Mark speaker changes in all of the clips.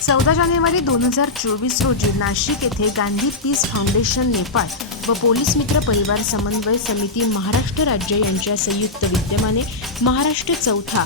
Speaker 1: चौदा जानेवारी दोन हजार चोवीस रोजी नाशिक येथे गांधी पीस फाउंडेशन नेपाळ व पोलीस मित्र परिवार समन्वय समिती महाराष्ट्र राज्य यांच्या संयुक्त विद्यमाने महाराष्ट्र चौथा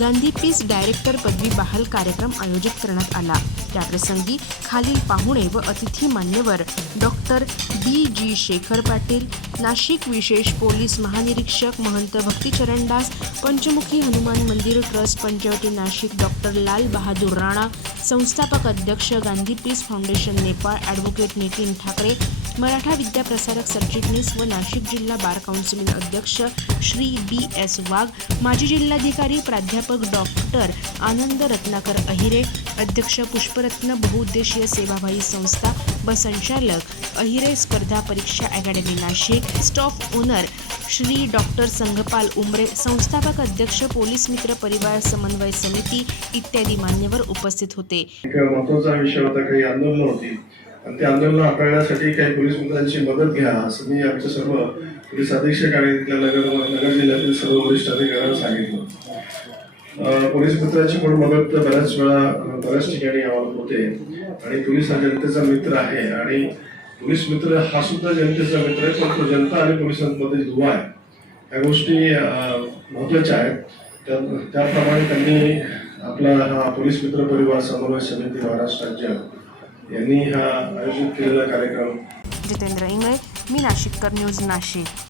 Speaker 1: गांधी पीस डायरेक्टर पदवी बहाल कार्यक्रम आयोजित करण्यात आला. त्याप्रसंगी खालील पाहुणे व अतिथी मान्यवर doctor B G. Shekhar Patil Nashik विशेष पोलीस महानिरीक्षक महंत भक्तीचरण दास पंचमुखी हनुमान मंदिर ट्रस्ट पंचवटी नाशिक डॉक्टर लाल बहादूर राणा संस्थापक अध्यक्ष Gandhi peace foundation Nepal advocate Nitin Thackeray Maratha Vidyaprasarak सरचिटणीस व नाशिक जिल्हा बार काउन्सिलिंग अध्यक्ष श्री बी. एस. वाघ माजी जिल्हाधिकारी प्राध्यापक डॉक्टर आनंद रत्नाकर अहिरे अध्यक्ष पुष्परत्न बहुउद्देशीय सेवाभावी संस्था व संचालक अहिरे स्पर्धा परीक्षा academy Nashik. Staff owner Shri doctor Sanghpal Umare संस्थापक अध्यक्ष पोलीस मित्र परिवार समन्वय समिती इत्यादी मान्यवर उपस्थित होते.
Speaker 2: महत्त्वाचा विषय होता काही आंदोलन होती. आणि त्या आंदोलन हाताळण्यासाठी काही पोलीस मित्रांची मदत घ्या असं मी आमच्या सर्व पोलीस अधीक्षक आणि नगर नगर जिल्ह्यातील सर्व वरिष्ठ अधिकाऱ्यांना सांगितलं. पोलीस मित्राची पण मदत बऱ्याच वेळा बऱ्याच ठिकाणी आम्हाला होते. आणि पोलीस हा जनतेचा मित्र आहे. आणि पोलीस मित्र हा सुद्धा जनतेचा मित्र आहे पण तो जनता आणि पोलिसांमध्ये दुवा आहे. या गोष्टी महत्त्वाच्या आहेत. त्या त्याप्रमाणे त्यांनी आपला हा पोलीस मित्र परिवार समन्वय समिती महाराष्ट्र राज्य यांनी हा आयोजित केलेला कार्यक्रम.
Speaker 1: जितेंद्र इंगळे मी नाशिककर न्यूज नाशिक.